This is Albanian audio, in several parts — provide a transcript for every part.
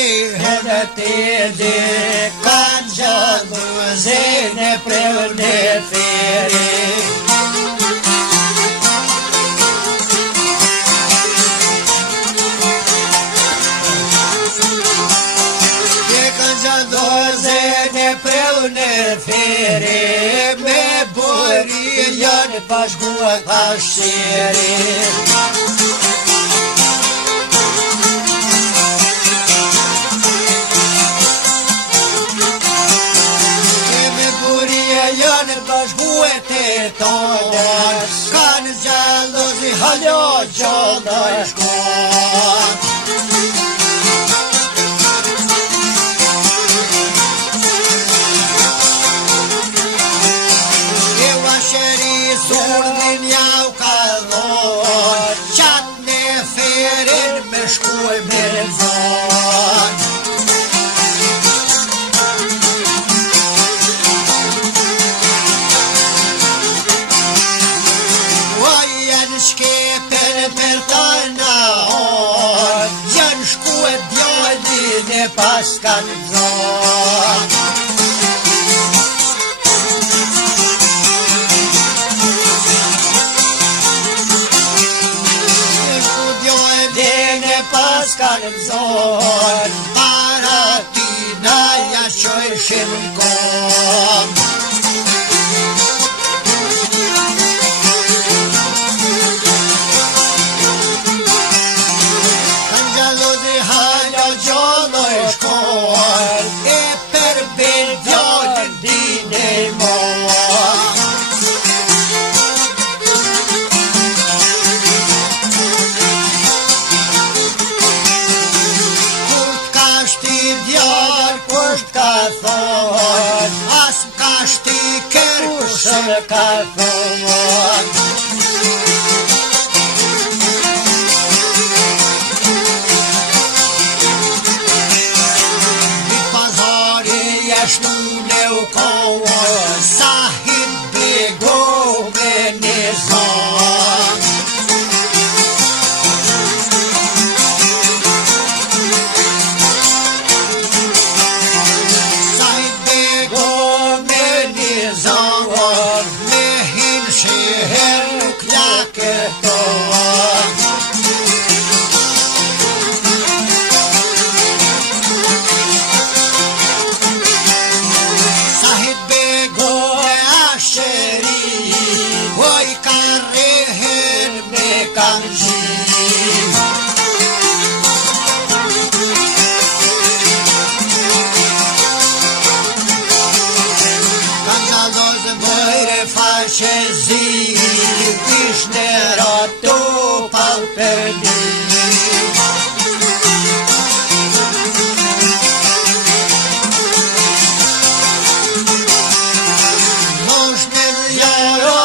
edhe tedi, kanë gjallu zene prevne feri. Prevne feri, me buri janë bashkua thasheri. Me buri janë bashkua të tonë, kanë gjallozi haljo gjallë shkonë. Surdin jau ka dhon, qatë në ferin me shkuj me rëzon. Oj, janë shkepen për të nahon, janë shkuj djallin e pas kanë dhon. Kanë zonë, para tina ja shojshin konë. Kanë gjallozi halja gjallë shkonë, e për bildjallën dine monë. Kusht ka thonë, as m'ka shtiker kusht ka thonë. Një pazari jeshtu në u kohë, sa hin bego me një zonë. Fascezi, ishnerat tu palperdi. Noshne jara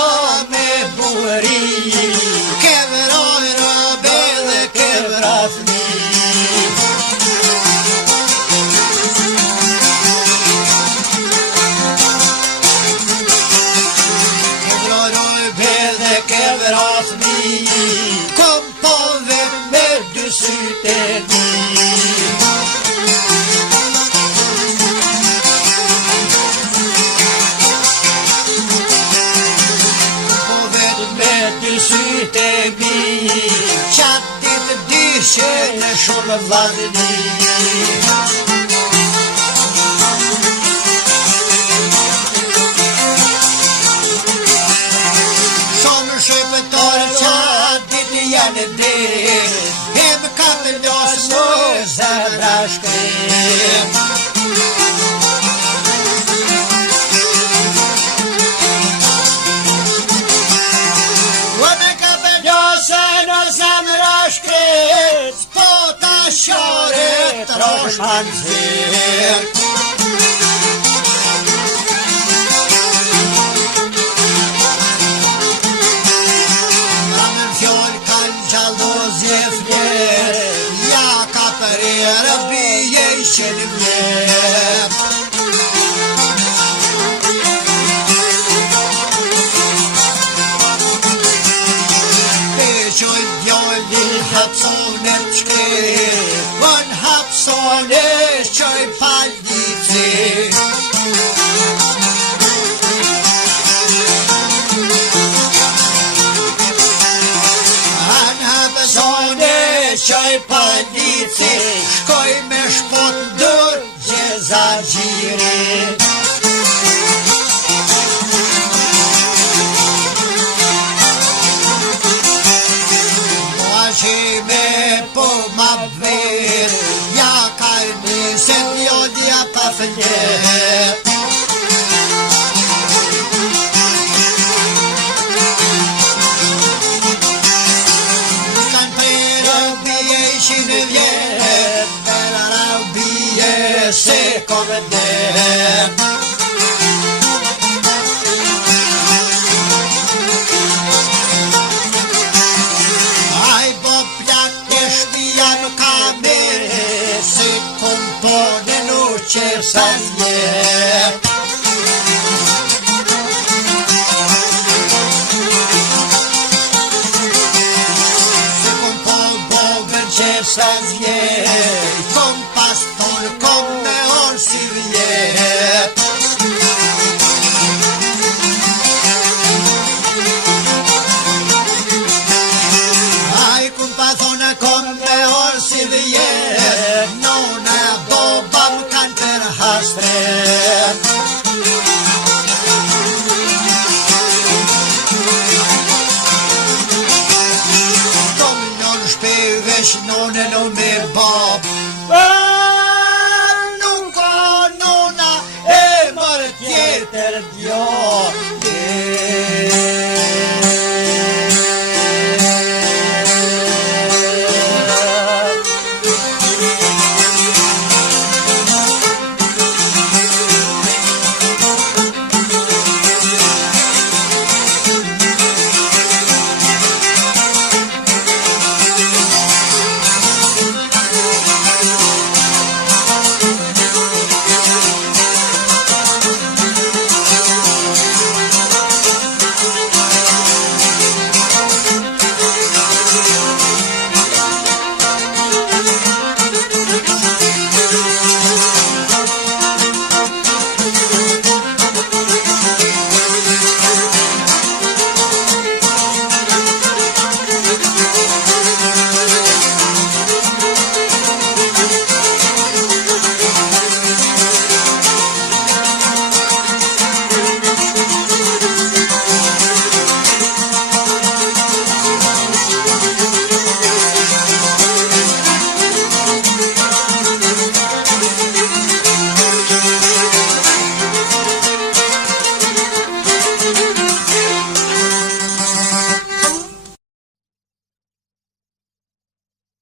me buri, kevroj rabe dhe kevrafni. Kom po vem me dy syte di. Po vem me dy syte mi, qatë ditë dishe në shumë vladni. Shqiptarë qatë ditë janë dirë, e më kapë njësë në zemra shkrim. O më kapë njësë në zemra shkrim, s'po ta shore trosh manzir. Rabbi yeşelim Beşoy djali hapsonet şke Van hapsonet qoj palici. Ana besone qoj palici, shkoj me shpot dur gjeza gjiri. Qime po ma ver, ja ka njëse mjodja pa fler. Kanë prerë bije ishin vjet, përra bije se komender. Komponen u qërësas njerë. Se komponen qërësas njerë, kom pastor, kom me orë si vjerë. Aj kom pasona, kom me orë si vjerë. Nona boba më kanë për hastre.